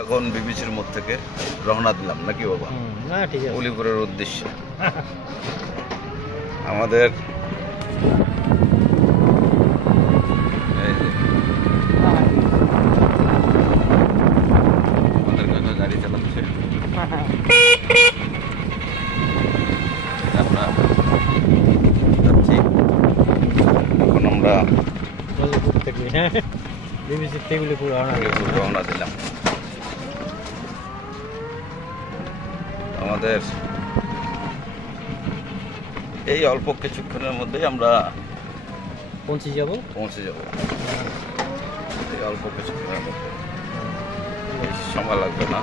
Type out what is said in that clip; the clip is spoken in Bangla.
এখন বিবিসির মোড় থেকে রওনা দিলাম নাকি বাবা? না ঠিক আছে, উলিপুরের উদ্দেশ্যে। আমাদের এই যে আমাদের কাকা গাড়ি চালাচ্ছে, আমরা যাচ্ছি। এখন আমরা উলিপুর থেকে, হ্যাঁ বিবিসির থেকে উলিপুর উলিপুর রওনা দিলাম। আমাদের এই অল্প কিছুক্ষণের মধ্যেই আমরা পৌঁছে যাব। এই অল্প কিছুক্ষণের মধ্যে, বেশি সময় লাগবে না।